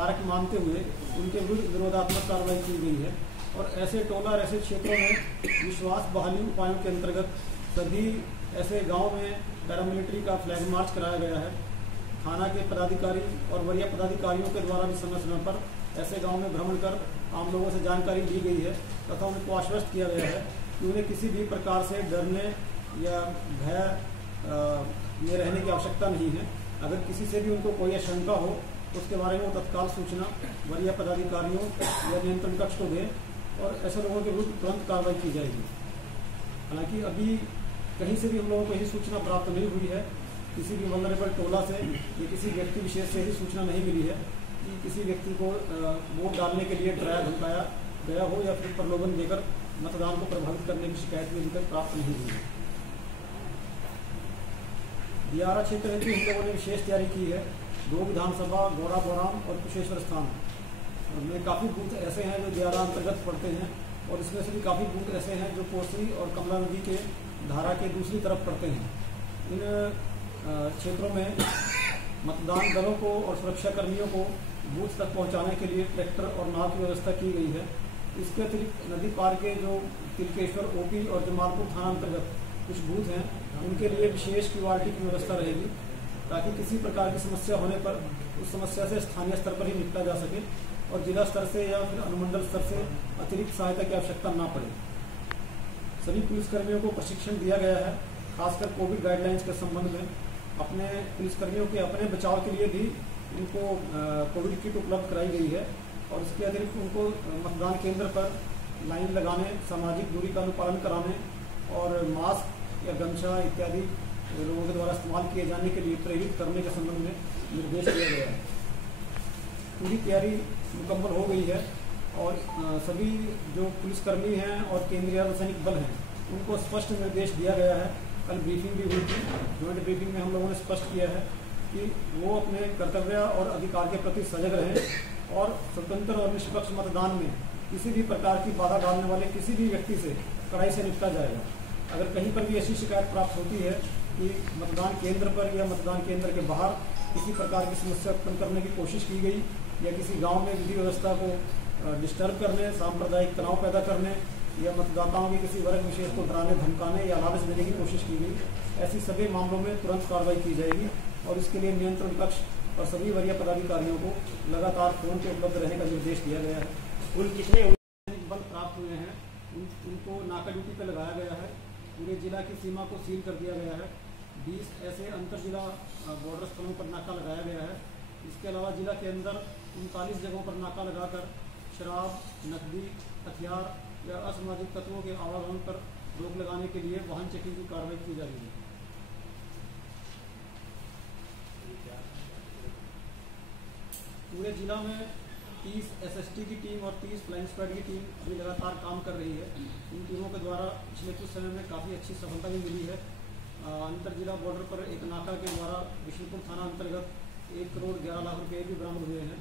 कारक मानते हुए उनके विरुद्ध विरोधात्मक कार्रवाई की गई है। और ऐसे टोला और ऐसे क्षेत्रों में विश्वास बहाली उपायों के अंतर्गत सभी ऐसे गांव में पैरामिलिट्री का फ्लैग मार्च कराया गया है। थाना के पदाधिकारी और वरीय पदाधिकारियों के द्वारा भी समय समय पर ऐसे गांव में भ्रमण कर आम लोगों से जानकारी ली गई है तथा उनको आश्वस्त किया गया है कि उन्हें किसी भी प्रकार से डरने या भय में रहने की आवश्यकता नहीं है। अगर किसी से भी उनको कोई आशंका हो तो उसके बारे में वो तत्काल सूचना वरीय पदाधिकारियों या नियंत्रण कक्ष को दें और ऐसे लोगों के विरुद्ध तुरंत कार्रवाई की जाएगी। हालांकि अभी कहीं से भी हम लोगों को यही सूचना प्राप्त नहीं हुई है, किसी भी वल्नरेबल टोला से या किसी व्यक्ति विशेष से ही सूचना नहीं मिली है कि किसी व्यक्ति को वोट डालने के लिए डराया धमकाया गया हो या फिर प्रलोभन देकर मतदान को प्रभावित करने की शिकायत भी अभी तक प्राप्त नहीं हुई है। दियारा क्षेत्र में भी हम लोगों ने विशेष तैयारी की है। 2 विधानसभा गौरा बोराम और कुशेश्वर स्थान में काफ़ी बूथ ऐसे हैं जो दियारा अंतर्गत पड़ते हैं और इसमें से भी काफ़ी बूथ ऐसे हैं जो कोसी और कमला नदी के धारा के दूसरी तरफ पड़ते हैं। इन क्षेत्रों में मतदान दलों को और सुरक्षा कर्मियों को बूथ तक पहुंचाने के लिए ट्रैक्टर और नाव की व्यवस्था की गई है। इसके अतिरिक्त नदी पार के जो तिलकेश्वर ओपी और जमालपुर थाना अंतर्गत कुछ बूथ हैं उनके लिए विशेष क्यूआरटी की व्यवस्था रहेगी ताकि किसी प्रकार की समस्या होने पर उस समस्या से स्थानीय स्तर पर ही निपटा जा सके और जिला स्तर से या फिर अनुमंडल स्तर से अतिरिक्त सहायता की आवश्यकता ना पड़े। सभी पुलिसकर्मियों को प्रशिक्षण दिया गया है, खासकर कोविड गाइडलाइंस के संबंध में। अपने पुलिसकर्मियों के अपने बचाव के लिए भी उनको कोविड किट उपलब्ध कराई गई है और इसके अतिरिक्त उनको मतदान केंद्र पर लाइन लगाने, सामाजिक दूरी का अनुपालन कराने और मास्क या गमछा इत्यादि लोगों के द्वारा इस्तेमाल किए जाने के लिए प्रेरित करने के संबंध में निर्देश दिया गया है। पूरी तैयारी मुकम्मल हो गई है और सभी जो पुलिसकर्मी हैं और केंद्रीय अर्धसैनिक बल हैं उनको स्पष्ट निर्देश दिया गया है। कल ब्रीफिंग भी हुई थी, ज्वाइंट ब्रीफिंग में हम लोगों ने स्पष्ट किया है कि वो अपने कर्तव्य और अधिकार के प्रति सजग रहें और स्वतंत्र और निष्पक्ष मतदान में किसी भी प्रकार की बाधा डालने वाले किसी भी व्यक्ति से कड़ाई से निपटा जाएगा। अगर कहीं पर भी ऐसी शिकायत प्राप्त होती है कि मतदान केंद्र पर या मतदान केंद्र के बाहर किसी प्रकार की समस्या उत्पन्न करने की कोशिश की गई या किसी गांव में विधि व्यवस्था को डिस्टर्ब करने, सांप्रदायिक तनाव पैदा करने या मतदाताओं के किसी वर्ग विशेष को डराने धमकाने या लालच देने की कोशिश की गई, ऐसी सभी मामलों में तुरंत कार्रवाई की जाएगी और इसके लिए नियंत्रण कक्ष और सभी वरीय पदाधिकारियों को लगातार फोन पे उपलब्ध रहने का निर्देश दिया गया है। कुल कितने बल प्राप्त हुए हैं उनको नाका ड्यूटी पे लगाया गया है। पूरे जिला की सीमा को सील कर दिया गया है। 20 ऐसे अंतर जिला बॉर्डर स्थलों पर नाका लगाया गया है। इसके अलावा जिला के अंदर 39 जगहों पर नाका लगाकर शराब, नकदी, हथियार या असामाजिक तत्वों के आवागमन पर रोक लगाने के लिए वाहन चेकिंग की कार्रवाई की जा रही है। पूरे जिला में 30 एसएसटी की टीम और 30 फ्लाइंग स्क्वाड की टीम अभी लगातार काम कर रही है। इन टीमों के द्वारा पिछले कुछ समय में काफ़ी अच्छी सफलता भी मिली है। अंतर जिला बॉर्डर पर एक नाका के द्वारा विष्णुपुर थाना अंतर्गत 1 करोड़ 11 लाख रुपये भी बरामद हुए हैं।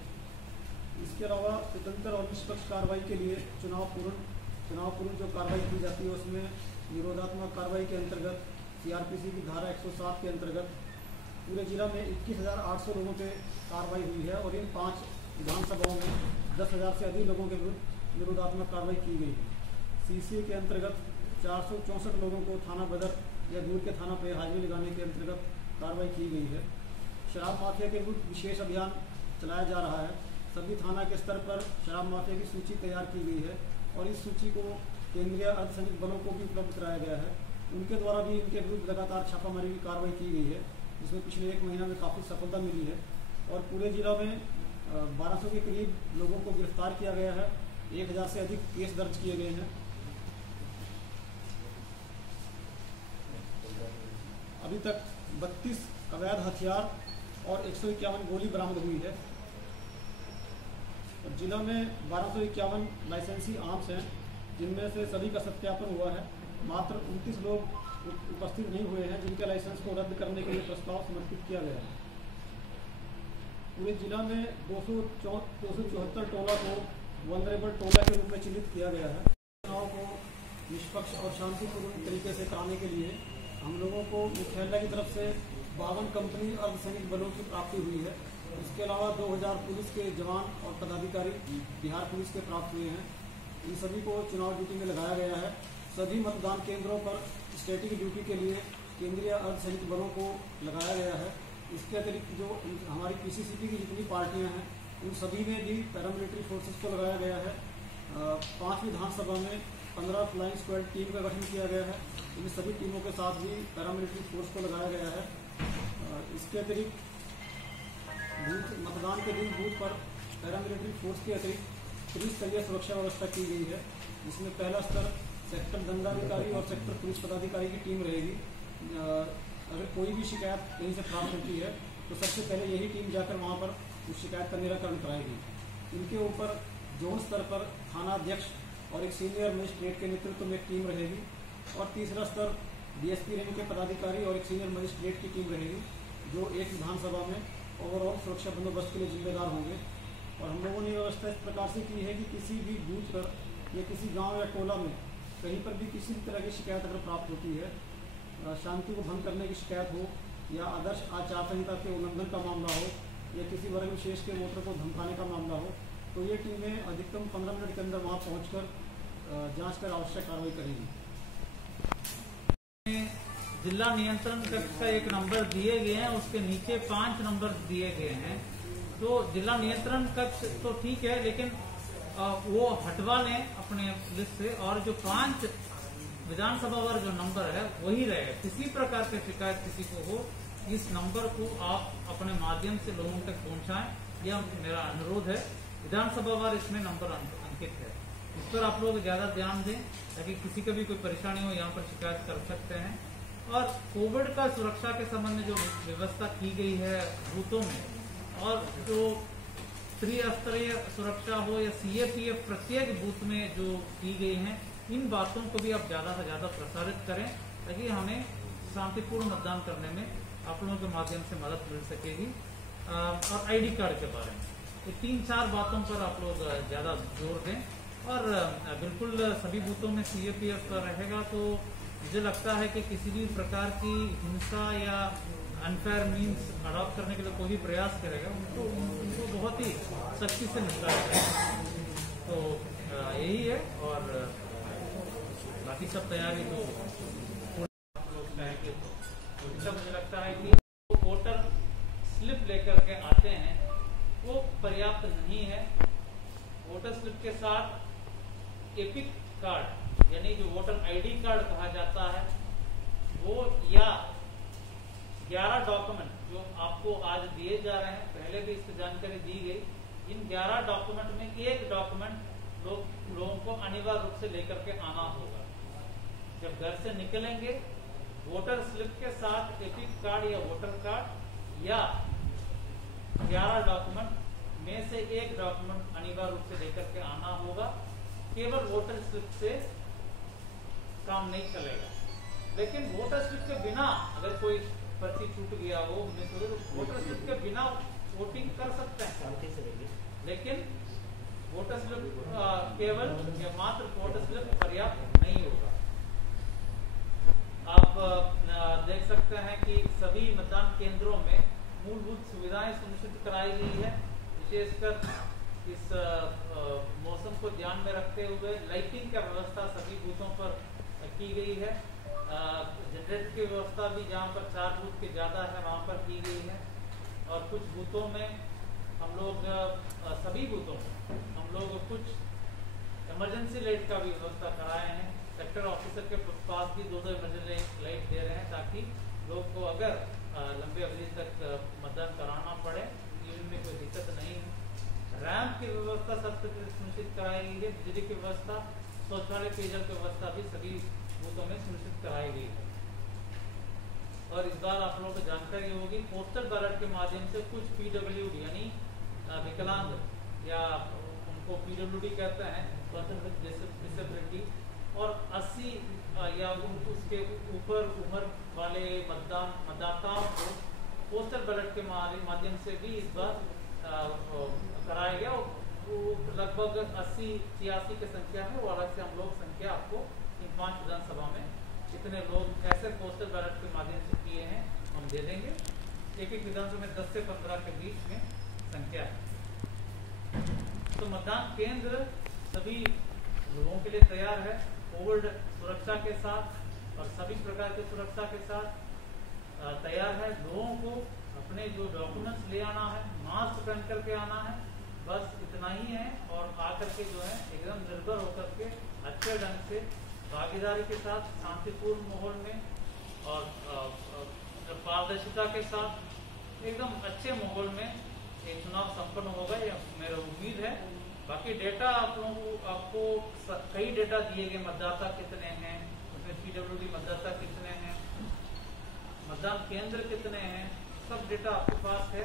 इसके अलावा स्वतंत्र और निष्पक्ष कार्रवाई के लिए चुनाव पूर्व जो कार्रवाई की जाती है उसमें निरोधात्मक कार्रवाई के अंतर्गत सीआरपीसी की धारा 107 के अंतर्गत पूरे जिला में 21,800 लोगों पे कार्रवाई हुई है और इन 5 विधानसभाओं में 10,000 से अधिक लोगों के विरुद्ध निरोधात्मक कार्रवाई की गई है। सीसीए के अंतर्गत 464 लोगों को थाना बदर या दूर के थाना पे हाजिरी लगाने के अंतर्गत कार्रवाई की गई है। शराब माफिया के विरुद्ध विशेष अभियान चलाया जा रहा है। सभी थाना के स्तर पर शराब माफिया की सूची तैयार की गई है और इस सूची को केंद्रीय अर्धसैनिक बलों को भी उपलब्ध कराया गया है। उनके द्वारा भी इनके विरुद्ध लगातार छापामारी की कार्रवाई की गई है, जिसमें पिछले 1 महीना में काफ़ी सफलता मिली है और पूरे जिला में 1200 के करीब लोगों को गिरफ्तार किया गया है। 1000 से अधिक केस दर्ज किए गए हैं। अभी तक 32 अवैध हथियार और 151 गोली बरामद हुई है और जिला में 1251 लाइसेंसी आर्म्स हैं, जिनमें से सभी का सत्यापन हुआ है। मात्र 29 लोग उपस्थित नहीं हुए हैं जिनके लाइसेंस को रद्द करने के लिए प्रस्ताव समर्पित किया गया है। पूरे जिला में 274 टोला को वल्नरेबल टोला के रूप में चिन्हित किया गया है। चुनाव को निष्पक्ष और शांतिपूर्ण तरीके से कराने के लिए हम लोगों को मुख्यालय की तरफ से 52 कंपनी अर्धसैनिक बलों की प्राप्ति हुई है इसके अलावा 2000 पुलिस के जवान और पदाधिकारी बिहार पुलिस के प्राप्त हुए हैं। इन सभी को चुनाव ड्यूटी में लगाया गया है। सभी मतदान केंद्रों पर स्टैटिक ड्यूटी के लिए केंद्रीय अर्धसैनिक बलों को लगाया गया है। इसके अतिरिक्त जो हमारी पीसीसीपी की जितनी पार्टियां हैं उन सभी में भी पैरामिलिट्री फोर्सेस को लगाया गया है। 5 विधानसभा में 15 फ्लाइंग स्क्वाड टीम का गठन किया गया है। इन सभी टीमों के साथ भी पैरामिलिट्री फोर्स को लगाया गया है। इसके अतिरिक्त मतदान के दिन बूथ पर पैरामिलिट्री फोर्स के अतिरिक्त त्रिस्तरीय सुरक्षा व्यवस्था की गई है, जिसमें पहला स्तर सेक्टर दंडाधिकारी और सेक्टर पुलिस पदाधिकारी की टीम रहेगी। अगर कोई भी शिकायत कहीं से प्राप्त होती है तो सबसे पहले यही टीम जाकर वहां पर उस शिकायत का निराकरण कराएगी। इनके ऊपर जोन स्तर पर थाना अध्यक्ष और एक सीनियर मजिस्ट्रेट के नेतृत्व में एक टीम रहेगी और तीसरा स्तर डीएसपी रेंज के पदाधिकारी और एक सीनियर मजिस्ट्रेट की टीम रहेगी, जो एक विधानसभा में ओवरऑल सुरक्षा बंदोबस्त के लिए जिम्मेदार होंगे। और हम लोगों ने व्यवस्था इस प्रकार से की है कि किसी भी बूथ पर या किसी गांव या टोला में कहीं पर भी किसी भी तरह की शिकायत अगर प्राप्त होती है, शांति को भंग करने की शिकायत हो या आदर्श आचार संहिता के उल्लंघन का मामला हो या किसी वर्ग विशेष के वोटर को धमकाने का मामला हो, तो ये टीमें अधिकतम 15 मिनट के अंदर वहां पहुंचकर जांच कर आवश्यक कार्रवाई करेंगी। जिला नियंत्रण कक्ष का एक नंबर दिए गए हैं, उसके नीचे 5 नंबर दिए गए हैं। तो जिला नियंत्रण कक्ष तो ठीक है, लेकिन वो हटवा लें अपने लिस्ट से, और जो 5 विधानसभा वाला जो नंबर है वही रहे। किसी प्रकार की शिकायत किसी को हो, इस नंबर को आप अपने माध्यम से लोगों तक पहुंचाएं, यह मेरा अनुरोध है। विधानसभा वार इसमें नंबर अंकित है, इस पर आप लोग ज्यादा ध्यान दें ताकि किसी का भी कोई परेशानी हो यहाँ पर शिकायत कर सकते हैं। और कोविड का सुरक्षा के संबंध में जो व्यवस्था की गई है बूथों में, और जो त्रिस्तरीय सुरक्षा हो या सीएपीएफ प्रत्येक बूथ में जो की गई है, इन बातों को भी आप ज्यादा से ज्यादा प्रसारित करें ताकि हमें शांतिपूर्ण मतदान करने में आप लोगों के माध्यम से मदद मिल सकेगी। और आईडी कार्ड के बारे में ये 3-4 बातों पर आप लोग ज्यादा जोर दें। और बिल्कुल सभी बूथों में सीएपीएफ रहेगा, तो मुझे लगता है कि किसी भी प्रकार की हिंसा या अनफेयर मीन्स अडॉप्ट करने के लिए कोई भी प्रयास करेगा उनको बहुत ही सख्ती से निपटाया जाएगा। तो यही है, और बाकी सब तैयारी तो लोग कहेंगे। तो मुझे लगता है कि वोटर स्लिप लेकर के आते हैं वो पर्याप्त नहीं है। वोटर स्लिप के साथ एपिक कार्ड यानी जो वोटर आईडी कार्ड कहा जाता है वो, या 11 डॉक्यूमेंट जो आपको आज दिए जा रहे हैं, पहले भी इसकी जानकारी दी गई। इन 11 डॉक्यूमेंट में एक डॉक्यूमेंट लोगों को अनिवार्य रूप से लेकर के आना होगा। जब घर से निकलेंगे, वोटर स्लिप के साथ एपिक कार्ड या वोटर कार्ड या 11 डॉक्यूमेंट में से एक डॉक्यूमेंट अनिवार्य रूप से लेकर के आना होगा। केवल वोटर स्लिप से काम नहीं चलेगा, लेकिन वोटर स्लिप के बिना अगर कोई पर्ची छूट गया हो, तो वोटर स्लिप के बिना वोटिंग कर सकते हैं। लेकिन वोटर स्लिप केवल या मात्र वोटर स्लिप पर्याप्त नहीं होगा। आप देख सकते हैं कि सभी मतदान केंद्रों में मूलभूत सुविधाएं सुनिश्चित कराई गई है। विशेषकर इस मौसम को ध्यान में रखते हुए लाइटिंग का व्यवस्था सभी बूथों पर की गई है। जनरेटर की व्यवस्था भी जहां पर 4 बूथ के ज्यादा है वहां पर की गई है। और कुछ बूथों में हम लोग सभी बूथों में हम लोग कुछ इमरजेंसी लाइट का भी व्यवस्था कराए हैं। सेक्टर ऑफिसर के पास भी 2-2 इमरजेंसी लाइट दे रहे हैं ताकि लोग को अगर लंबे अवधि तक मतदान कराना पड़े इनमें कोई दिक्कत नहीं है। रैंप की व्यवस्था सबसे सुनिश्चित कराई गई है। बिजली की व्यवस्था, शौचालय, पेयजल की व्यवस्था भी सभी बूथों में सुनिश्चित कराई गई है। और इस बार आप लोगों को जानकारी होगी, पोस्टल बैलेट के माध्यम से कुछ पीडब्ल्यूडी यानी विकलांग या उनको पीडब्ल्यूडी कहते हैं, पर्सन विद डिसेबिलिटी, और 80 या उसके ऊपर उम्र वाले मतदाताओं को पोस्टल बैलेट के माध्यम से भी इस बार कराया गया। लगभग 80-83 की संख्या है, वो अलग से हम लोग संख्या आपको इन 5 विधानसभा में कितने लोग ऐसे पोस्टल बैलेट के माध्यम से किए हैं हम दे देंगे। एक विधानसभा में 10 से 15 के बीच में संख्या है। तो मतदान केंद्र सभी लोगों के लिए तैयार है, कोविड सुरक्षा के साथ और सभी प्रकार की सुरक्षा के साथ तैयार है। लोगों को अपने जो डॉक्यूमेंट्स ले आना है, मास्क पहन करके आना है, बस इतना ही है। और आकर के जो है एकदम निर्भर होकर के अच्छे ढंग से भागीदारी के साथ शांतिपूर्ण माहौल में और पारदर्शिता के साथ एकदम अच्छे माहौल में एक चुनाव संपन्न होगा, यह मेरा उम्मीद है। बाकी डेटा आपको कई डेटा दिए गए, मतदाता कितने हैं, उसमें PWD मतदाता कितने हैं, मतदान केंद्र कितने हैं, सब डेटा आपके पास है।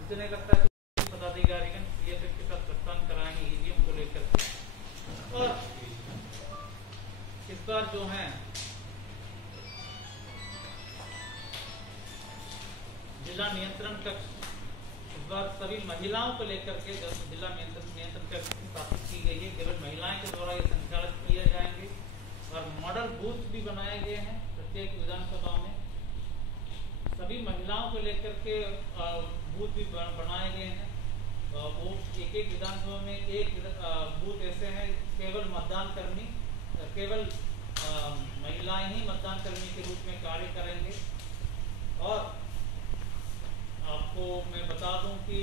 मुझे लगता है कि पदाधिकारीगण CFF के साथ प्रस्थान कराएंगे EVM को लेकर के। और इस बार जो है जिला नियंत्रण कक्ष, इस बार सभी महिलाओं को लेकर के जिला नियंत्रण कक्ष स्थापित की गई है। केवल महिलाएं के द्वारा ये संचालित किए जाएंगे और मॉडल बूथ भी बनाए गए हैं प्रत्येक विधानसभा में। सभी महिलाओं को लेकर के बूथ भी बनाए गए हैं। वो एक विधानसभा में एक बूथ ऐसे हैं केवल मतदान कर्मी, केवल महिलाएं ही मतदान कर्मी के रूप में कार्य करेंगे। और आपको मैं बता दूं कि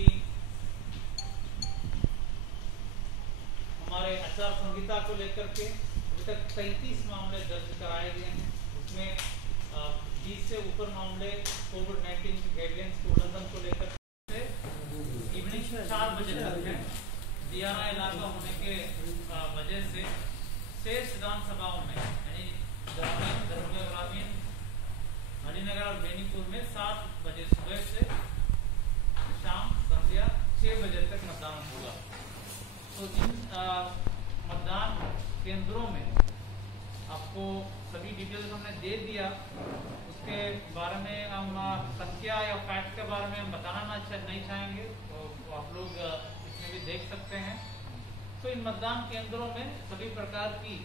हमारे आचार संहिता को लेकर के अभी तक 33 मामले दर्ज कराए गए हैं। उसमें 20 से ऊपर मामले कोविड-19 गाइडलाइंस के उल्लंघन को लेकर से इवनिंग 4 बजे तक है। दियारा इलाका होने के वजह से शेष विधानसभाओं में यानी ग्रामीण, हरिनगर और बेनीपुर में 7 बजे सुबह से शाम संध्या 6 बजे तक मतदान होगा। तो इन मतदान केंद्रों में आपको सभी डिटेल्स हमने दे दिया। उसके बारे में हम संख्या या फैक्ट के बारे में हम बताना नहीं चाहेंगे, तो आप लोग इसमें भी देख सकते हैं। तो इन मतदान केंद्रों में सभी प्रकार की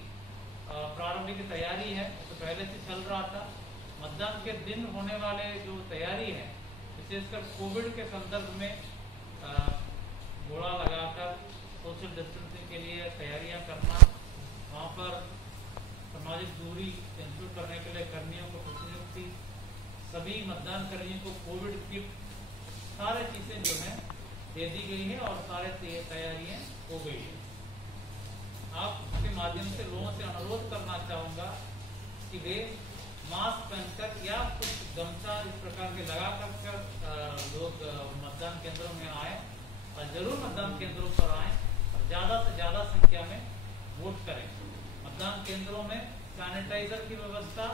प्रारंभिक तैयारी है, तो पहले से चल रहा था। मतदान के दिन होने वाले जो तैयारी है, विशेषकर कोविड के संदर्भ में घोड़ा लगाकर सोशल डिस्टेंसिंग के लिए तैयारियां करना, वहाँ पर सामाजिक दूरी इंश्योर करने के लिए कर्मियों को प्रतिनियुक्ति, सभी मतदान कर्मियों को कोविड किट, सारे चीजें जो है दे दी गई है और सारे तैयारियां हो गई है। आपके माध्यम से लोगों से अनुरोध करना चाहूंगा कि वे मास्क पहनकर या कुछ गमछा इस प्रकार के लगा कर लोग मतदान केंद्रों में आए और जरूर मतदान केंद्रों पर आए और ज्यादा से ज्यादा संख्या में वोट करें। मतदान केंद्रों में सैनिटाइजर की व्यवस्था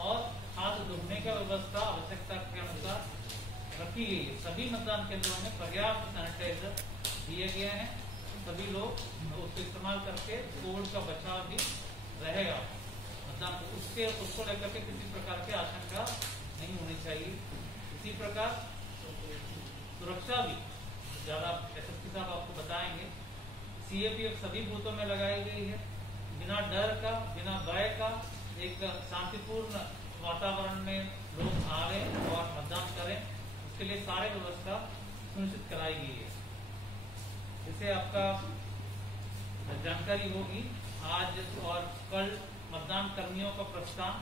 और हाथ धोने का व्यवस्था आवश्यकता के अनुसार रखी गई है। सभी मतदान केंद्रों में पर्याप्त सैनिटाइजर दिए गए हैं। सभी लोग उसको इस्तेमाल करके कोविड का बचाव भी रहेगा। उसको लेकर के किसी प्रकार की आशंका नहीं होनी चाहिए। इसी प्रकार सुरक्षा भी ज्यादा SSP साहब आपको बताएंगे। CAPF सभी बूथों में लगाई गई है। बिना डर का, बिना भय का एक शांतिपूर्ण वातावरण में लोग आए और मतदान करें, उसके लिए सारे व्यवस्था सुनिश्चित कराई गई है। इससे आपका जानकारी होगी आज और कल मतदान कर्मियों का प्रस्थान